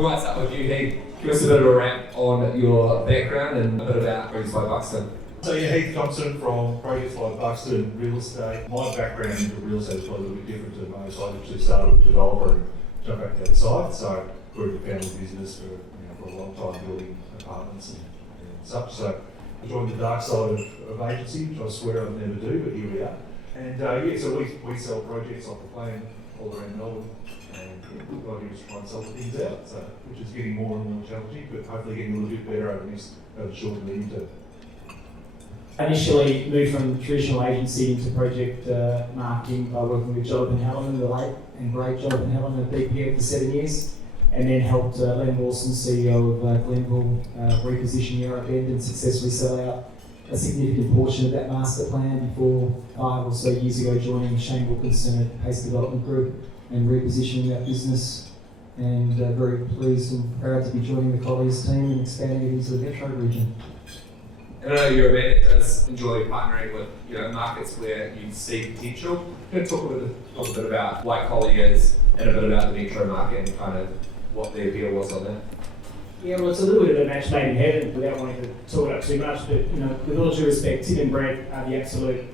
We might start with you, Heath. Give us a bit of a wrap on your background and a bit about Projects by Buxton. So yeah, Heath Thompson from Projects by Buxton Real Estate. My background into real estate is probably a little bit different to most. I actually started with a developer and jumped back the other side. So grew up a family business for a long time, building apartments and such. So I joined the dark side of agency, which I swear I'd never do, but here we are. And so we sell projects off the plane all around Melbourne, and the idea is to try and sell the things out, so, which is getting more and more challenging, but hopefully getting a little bit better over the short and medium term. I initially moved from traditional agency into project marketing by working with Jonathan Halloman, the late and great Jonathan Halloman at BPA for 7 years, and then helped Len Lawson, CEO of Glenville, reposition Yarra Bend and successfully sell out a significant portion of that master plan before 5 or so years ago joining Shane Wilkinson at Pace Development Group and repositioning that business. And very pleased and proud to be joining the Colliers team and expanding it into the metro region. And I know you're a man that does enjoy partnering with markets where you see potential. Can you talk a bit about why Colliers and a bit about the metro market and kind of what the appeal was on that? Yeah, well, it's a little bit of a match made in heaven without wanting to talk it up too much, but with all due respect, Tim and Brett are the absolute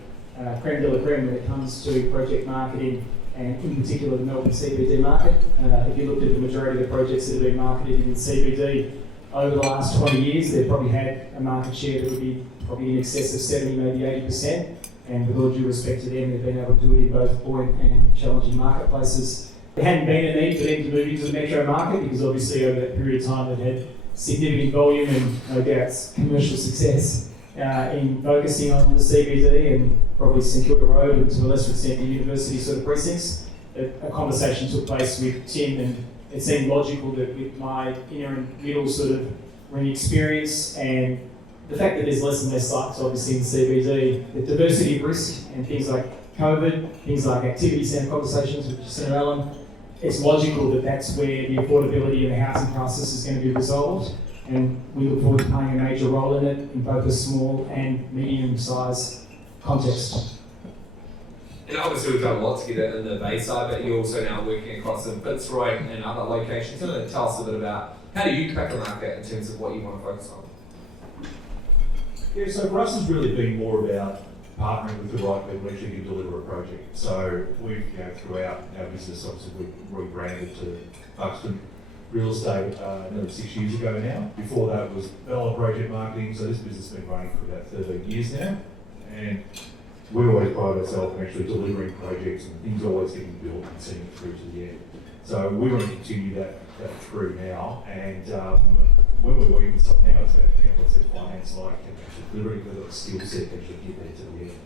creme de la creme when it comes to project marketing and in particular the Melbourne CBD market. If you looked at the majority of the projects that have been marketed in the CBD over the last 20 years, they've probably had a market share that would be probably in excess of 70, maybe 80%. And with all due respect to them, they've been able to do it in both buoyant and challenging marketplaces. There hadn't been a need for them to move into the metro market because obviously over that period of time they've had significant volume and no doubt commercial success in focusing on the CBD and probably St Kilda Road and to a lesser extent the university sort of precincts. A conversation took place with Tim and it seemed logical that with my inner and middle sort of ring experience and the fact that there's less and less sites obviously in the CBD, the diversity of risk and things like COVID, things like activity centre conversations with Senator Allen, it's logical that that's where the affordability and the housing crisis is going to be resolved, and we look forward to playing a major role in it in both a small and medium-sized context. And obviously we've done a lot together in the Bayside, but you're also now working across in Fitzroy and other locations. Can you tell us a bit about how do you crack the market in terms of what you want to focus on? Yeah, so for us it's really been more about partnering with the right people actually to deliver a project. So we've, throughout our business, obviously we've rebranded to Buxton Real Estate nearly 6 years ago now. Before that was Bella Project Marketing, so this business has been running for about 13 years now. And we always pride ourselves in actually delivering projects and things always getting built and seeing it through to the end. So we want to continue that through now. And when we're working with someone now, it's about what's their finance like and actually delivering the skill set to actually get there to the end.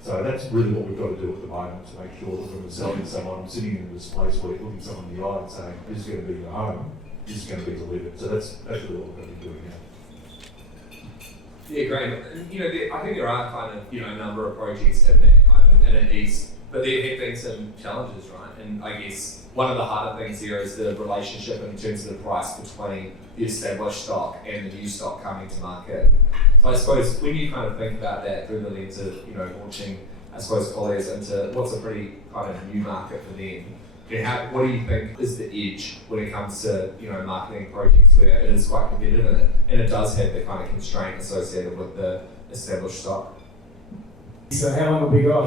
So that's really what we've got to do at the moment to make sure that when we're selling someone, I'm sitting in this place where you're looking someone in the eye and saying, this is going to be your home, this is going to be delivered. So that's really what we're going to be doing now. Yeah, great. I think there are kind of, a number of projects in that kind of in the east, but there have been some challenges, right? And I guess one of the harder things here is the relationship in terms of the price between the established stock and the new stock coming to market. So I suppose when you kind of think about that through the lens of, launching, I suppose, Colliers into what's a pretty kind of new market for them, what do you think is the edge when it comes to, marketing projects where it is quite competitive and it does have the kind of constraint associated with the established stock? So how long have we got?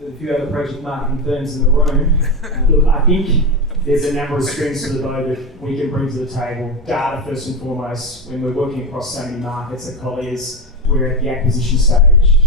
There's a few other project marketing firms in the room. Look, I think there's a number of strings to the bow that we can bring to the table. Data first and foremost. When we're working across so many markets at Colliers, we're at the acquisition stage.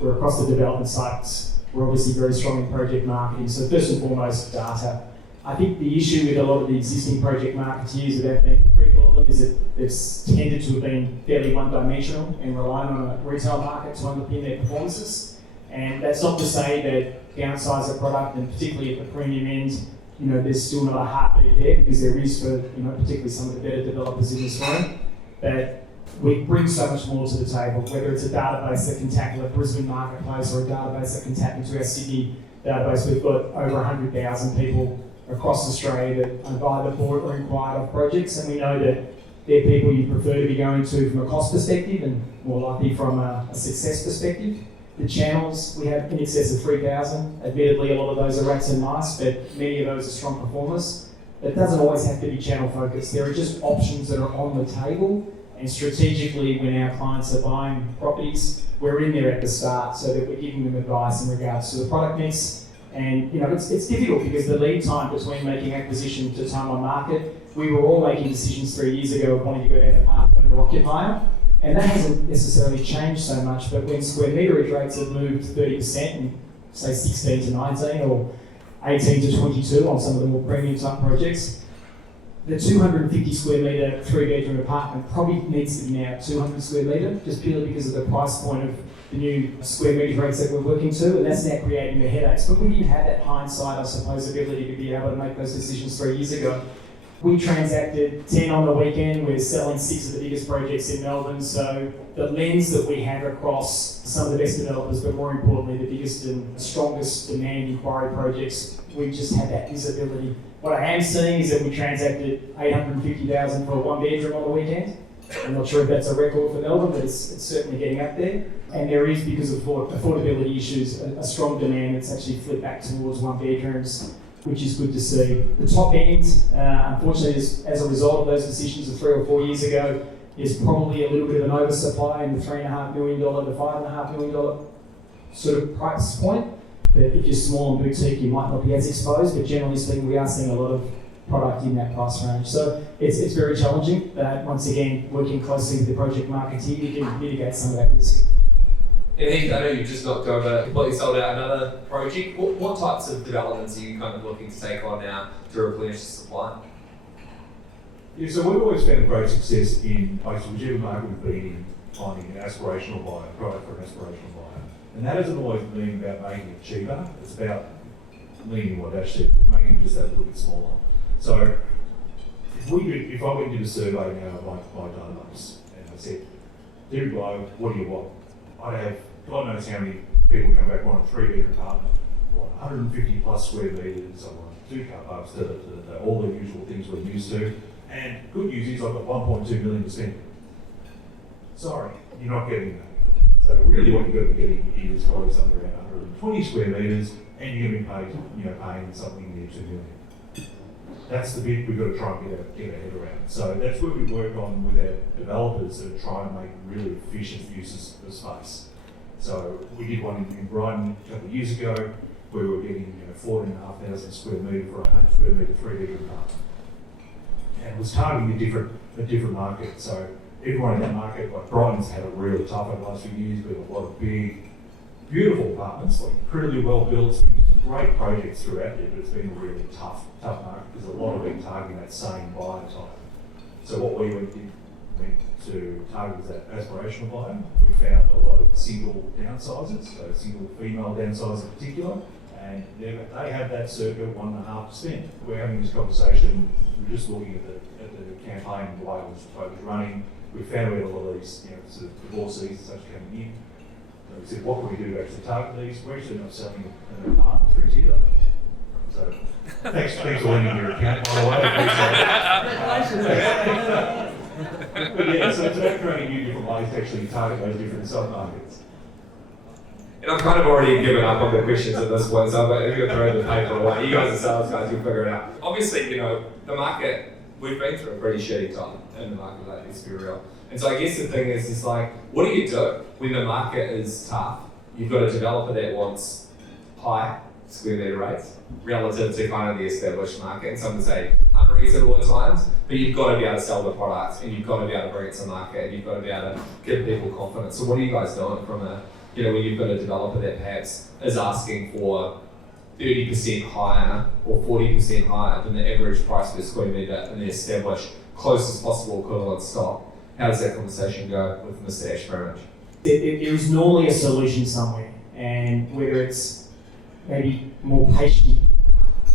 We're across the development sites. We're obviously very strong in project marketing. So first and foremost, data. I think the issue with a lot of the existing project marketeers, without being critical of them, is that they've tended to have been fairly one-dimensional and relying on a retail market to underpin their performances. And that's not to say that downsize a product, and particularly at the premium end, there's still not a heartbeat there because there is for, particularly some of the better developers in this room. But we bring so much more to the table, whether it's a database that can tackle a Brisbane marketplace or a database that can tap into our Sydney database. We've got over 100,000 people across Australia that have either bought or inquired of projects, and we know that they're people you prefer to be going to from a cost perspective and more likely from a success perspective. The channels, we have in excess of 3,000. Admittedly, a lot of those are rats and mice, but many of those are strong performers. It doesn't always have to be channel focused. There are just options that are on the table, and strategically when our clients are buying properties, we're in there at the start so that we're giving them advice in regards to the product mix. And it's difficult because the lead time between making acquisition to time on market, we were all making decisions 3 years ago of wanting to go down the path of owner occupier, and that hasn't necessarily changed so much. But when square meterage rates have moved 30% in say 16 to 19 or 18 to 22 on some of the more premium type projects, the 250 square metre 3-bedroom apartment probably needs to be now 200 square metre, just purely because of the price point of the new square metre rates that we're working to, and that's now creating the headaches. But we didn't have that hindsight, I suppose, ability to be able to make those decisions 3 years ago. We transacted 10 on the weekend. We're selling 6 of the biggest projects in Melbourne. So the lens that we have across some of the best developers, but more importantly, the biggest and strongest demand inquiry projects, we just had that visibility. What I am seeing is that we transacted 850,000 for a 1-bedroom on the weekend. I'm not sure if that's a record for Melbourne, but it's certainly getting up there. And there is, because of affordability issues, a strong demand that's actually flipped back towards 1-bedrooms, which is good to see. The top end, unfortunately, as a result of those decisions of 3 or 4 years ago, is probably a little bit of an oversupply in the $3.5 million to $5.5 million sort of price point. But if you're small and boutique, you might not be as exposed, but generally speaking, we are seeing a lot of product in that price range. So it's very challenging, but once again, working closely with the project marketeer, we can mitigate some of that risk. And Heath, I know you've just knocked over, completely sold out another project. What types of developments are you kind of looking to take on now to replenish the supply? Yeah, so we've always found great success in basically whichever market we've been in, finding an aspirational buyer, product for an aspirational buyer. And that hasn't always been about making it cheaper, it's about leaning what Ash said, making it just that little bit smaller. So if I went and did a survey now of my database and I said, dear buyer, what do you want? I'd have God knows how many people come back on a 3-bedroom apartment, 150 plus square metres, I want 2 car parks, all the usual things we're used to. And good news is I've got 1.2 million to spend. Sorry, you're not getting that. So really what you've got to be getting is probably something around 120 square metres, and you're going to be paying something near 2 million. That's the bit we've got to try and get our head around. So that's where we work on with our developers that are trying to make really efficient uses of space. So we did one in Brighton a couple of years ago where we were getting 14,500 square metre for a 100 square metre 3-bedroom apartment. And it was targeting a different market. So everyone in that market, like Brighton's had it really tough over the last few years. We've got a lot of big, beautiful apartments, like incredibly well built, some great projects throughout there, but it's been a really tough market because a lot of them targeting that same buyer type. So what we went to target was that aspirational buyer. We found a lot of single downsizers, so single female downsizers in particular, and they have that circa 1.5 to spend. We're having this conversation, we're just looking at the campaign, the way it was running. We found we had a lot of these sort of divorcees and such coming in. So we said, what can we do to actually target these? We're actually not selling an apartment through Tinder. So thanks for lending your account, by the way. But yeah, so it's about creating new different ways to actually target those different sub-markets. And I've kind of already given up on the questions at this point, so I'm going to throw the paper away. You guys are sales guys, you'll figure it out. Obviously, the market, we've been through a pretty shitty time in the market lately, let's be real. And so I guess the thing is like, what do you do when the market is tough? You've got a developer that wants high square metre rates relative to kind of the established market, and some would say unreasonable at times, but you've got to be able to sell the product, and you've got to be able to bring it to market, and you've got to be able to give people confidence. So what are you guys doing from when you've got a developer that perhaps is asking for 30% higher or 40% higher than the average price per square metre in the established closest possible equivalent stock? How does that conversation go with Mr. Ashley Bramich? There is normally a solution somewhere, and whether it's maybe more patient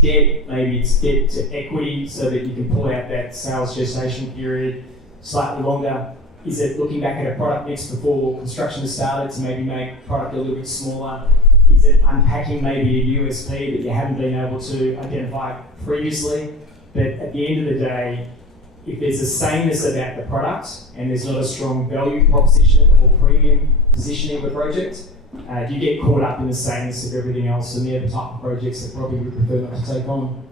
debt, maybe it's debt to equity so that you can pull out that sales gestation period slightly longer. Is it looking back at a product mix before construction has started to maybe make product a little bit smaller? Is it unpacking maybe a USP that you haven't been able to identify previously? But at the end of the day, if there's a sameness about the product and there's not a strong value proposition or premium positioning of the project, you get caught up in the sameness of everything else, and they're the type of projects that probably we prefer not to take on.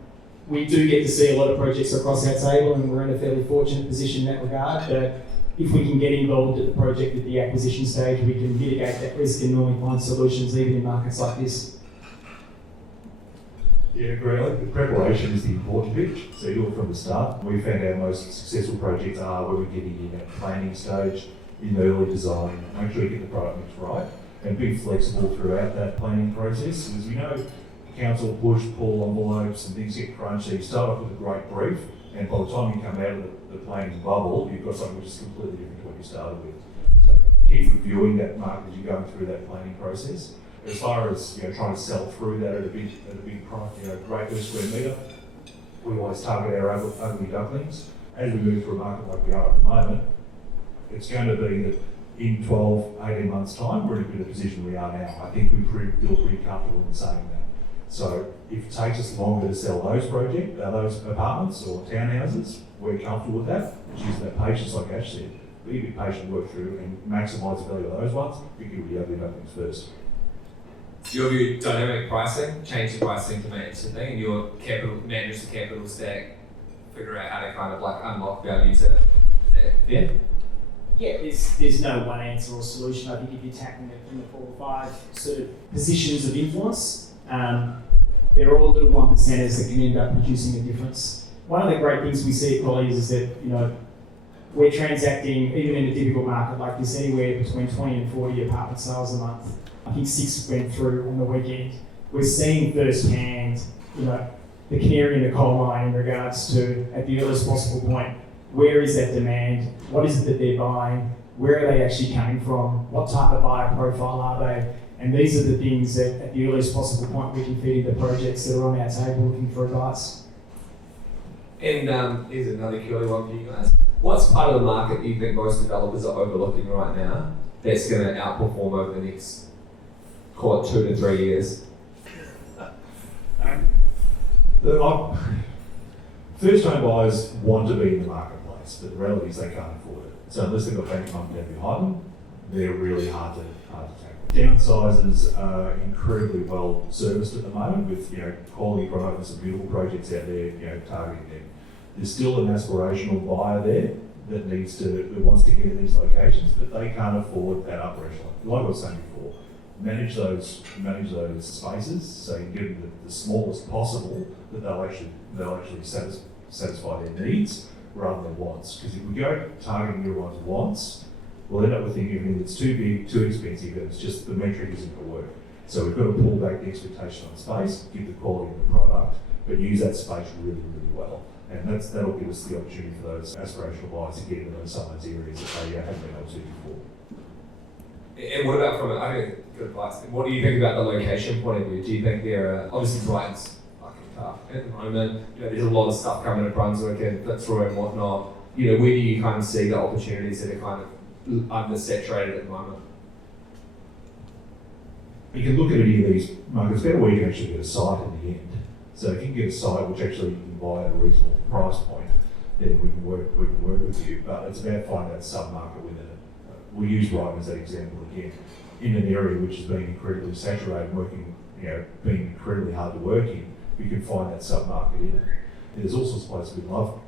we do get to see a lot of projects across our table, and we're in a fairly fortunate position in that regard. But if we can get involved at the project at the acquisition stage, we can mitigate that risk and normally find solutions even in markets like this. Yeah, great. The preparation is the important bit. So you look from the start. We found our most successful projects are where we're getting in that planning stage, in the early design, make sure you get the product mix right, and be flexible throughout that planning process. Because we know council push, pull envelopes and things get crunched. So you start off with a great brief, and by the time you come out of the planning bubble, you've got something which is completely different to what you started with. So keep reviewing that market as you're going through that planning process. As far as trying to sell through that at a big price, great per square metre, we always target our ugly ducklings. As we move through a market like we are at the moment, it's going to be that in 12, 18 months' time, we're in a good position we are now. I think we feel pretty comfortable in saying that. So if it takes us longer to sell those those apartments or townhouses, we're comfortable with that. Just using that patience, like Ash said, be patient, work through and maximise the value of those ones. We give the ugly ducklings first. Your view, dynamic pricing, change the pricing to manage the thing, and your manage the capital stack, figure out how to kind of like unlock value to, is that fair? Yeah, there's no one answer or solution. I think if you're tackling it from the 4 or 5 sort of positions of influence, they're all little 1%ers that can end up producing a difference. One of the great things we see at Colliers is that, we're transacting, even in a difficult market like this, anywhere between 20 and 40 apartment sales a month. I think 6 went through on the weekend. We're seeing firsthand, the canary in the coal mine in regards to, at the earliest possible point, where is that demand? What is it that they're buying? Where are they actually coming from? What type of buyer profile are they? And these are the things that, at the earliest possible point, we can feed into projects that are on our table looking for advice. And here's another killer one for you guys. What's part of the market you think most developers are overlooking right now that's going to outperform over the next, call it 2 to 3 years? First home buyers want to be in the marketplace, but the reality is they can't afford it. So unless they've got bank money down behind them, they're really hard to tackle. Downsizers are incredibly well serviced at the moment with quality products and beautiful projects out there, targeting them. There's still an aspirational buyer there that wants to get in these locations, but they can't afford that upper echelon. Like I was saying before, manage those spaces so you can get them the smallest possible that they'll actually satisfy their needs rather than wants. Because if we go targeting everyone's wants, we'll end up with thinking everything that's too big, too expensive, and it's just the metric isn't going to work. So we've got to pull back the expectation on space, give the quality of the product, but use that space really, really well. And that'll give us the opportunity for those aspirational buyers to get into some of those areas that they haven't been able to before. And what about I think good advice. What do you think about the location point of view? Do you think they're obviously Brighton's fucking tough at the moment? There's a lot of stuff coming to Brunswick and Fitzroy and whatnot. Where do you kind of see the opportunities that are kind of undersaturated at the moment? You can look at any of these markets better where you can actually get a site in the end. So if you can get a site which actually you can buy at a reasonable price point, then we can work with you. But it's about finding that sub-market within it. We'll use Brighton as that example again. In an area which has been incredibly saturated, being incredibly hard to work in, we can find that sub-market in it. There's all sorts of places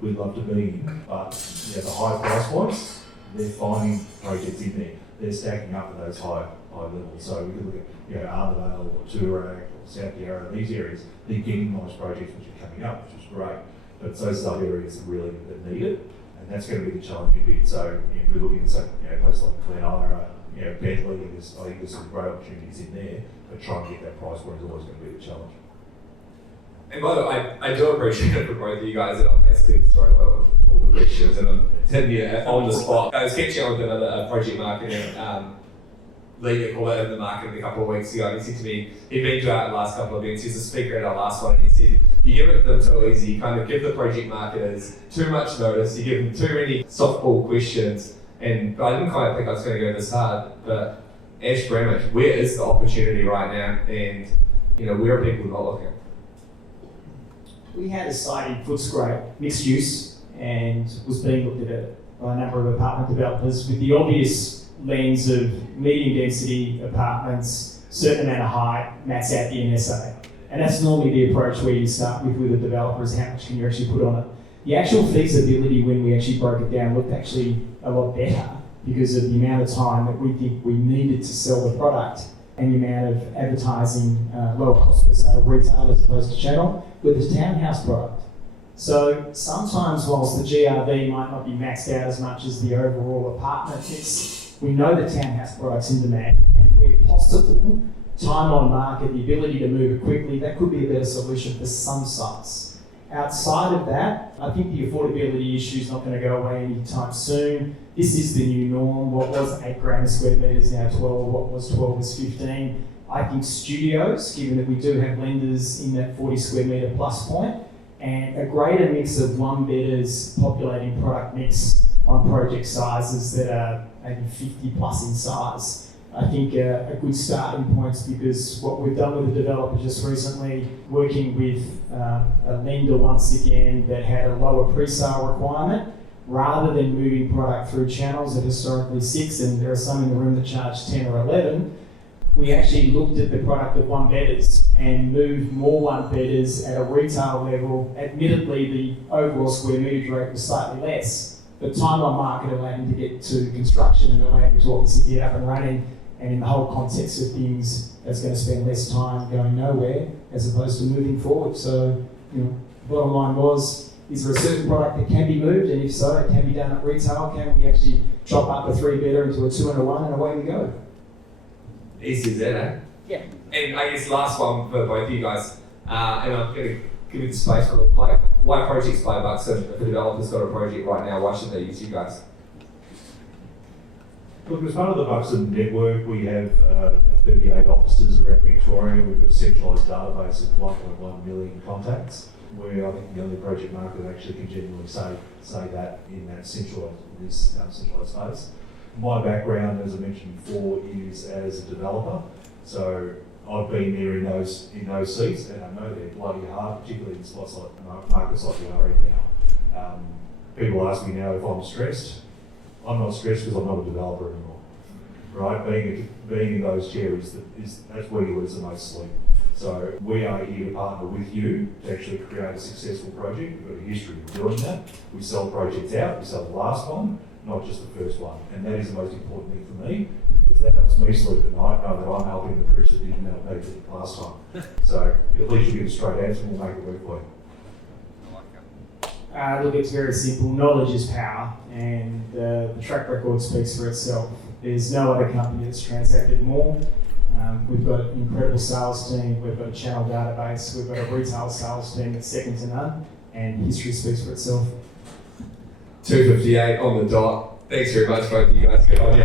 we'd love to be in, but the high price points, they're finding projects in there. They're stacking up at those high levels. So we can look at Arthurdale or Toorak or South Yarra, these areas. They're getting nice projects which are coming up, which is great. But it's those other areas that need it, and that's going to be the challenging bit. So if we're looking at places like Glen Ira, Bentley, I think there's some great opportunities in there, but trying to get that price point is always going to be the challenge. And by the way, I do appreciate it for both of you guys that I'm basically throwing all the questions and I'm telling you on the spot. I was catching on with another project marketing leader call out in the market a couple of weeks ago, and he said to me, he'd been to our last couple of events, he's a speaker at our last one, and he said, you give it to them too easy, you kind of give the project marketers too much notice, you give them too many softball questions, but I didn't kind of think I was going to go this hard, but Ash Bramich, where is the opportunity right now, and where are people not looking? We had a site in Footscray, mixed use, and was being looked at by a number of apartment developers with the obvious lens of medium density apartments, certain amount of height, max out the NSA. And that's normally the approach where you start with a developer is how much can you actually put on it. The actual feasibility when we actually broke it down looked actually a lot better because of the amount of time that we think we needed to sell the product and the amount of advertising, lower cost per sale retail as opposed to channel with the townhouse product. So sometimes whilst the GRV might not be maxed out as much as the overall apartment mix, we know the townhouse product's in demand and where possible, time on market, the ability to move it quickly, that could be a better solution for some sites. Outside of that, I think the affordability issue is not going to go away anytime soon. This is the new norm. What was 8 grand a square metre is now 12. What was 12 is 15. I think studios, given that we do have lenders in that 40 square metre plus point, and a greater mix of one-bedders populating product mix on project sizes that are maybe 50 plus in size. I think a good starting points because what we've done with the developer just recently, working with a lender once again that had a lower pre-sale requirement, rather than moving product through channels at historically 6, and there are some in the room that charge 10 or 11, we actually looked at the product of one-bedders and moved more one-bedders at a retail level. Admittedly, the overall square meterage rate was slightly less, but time on market allowed him to get to construction and allowed him to obviously get up and running. And in the whole context of things, that's going to spend less time going nowhere as opposed to moving forward. So, bottom line was, is there a certain product that can be moved? And if so, it can be done at retail. Can we actually chop up a 3-bedder into a 2 and a 1 and away we go? Easy as that, eh? Yeah. And I guess last one for both of you guys, and I'm going to give you the space for a little play. Why projects by Buxton? If a developer's got a project right now, why should they use you guys? Look, as part of the Buxton network, we have 38 offices around Victoria. We've got a centralised database of 1.1 million contacts. We're, I think, the only project market that actually can genuinely say that in that centralised space. My background, as I mentioned before, is as a developer. So I've been there in those seats, and I know they're bloody hard, particularly in spots like markets like we are in now. People ask me now if I'm stressed. I'm not stressed because I'm not a developer anymore, right? Being in those chairs that's where you lose the most sleep. So we are here to partner with you to actually create a successful project. We've got a history of doing that. We sell projects out. We sell the last one, not just the first one. And that is the most important thing for me because that helps me sleep at night, know that I'm helping the person that didn't help me the last time. So at least you get a straight answer and we'll make it work for you. Look, it's very simple. Knowledge is power, and the track record speaks for itself. There's no other company that's transacted more. We've got an incredible sales team, we've got a channel database, we've got a retail sales team that's second to none, and history speaks for itself. 2:58 on the dot. Thanks very much, both of you guys. Good on you.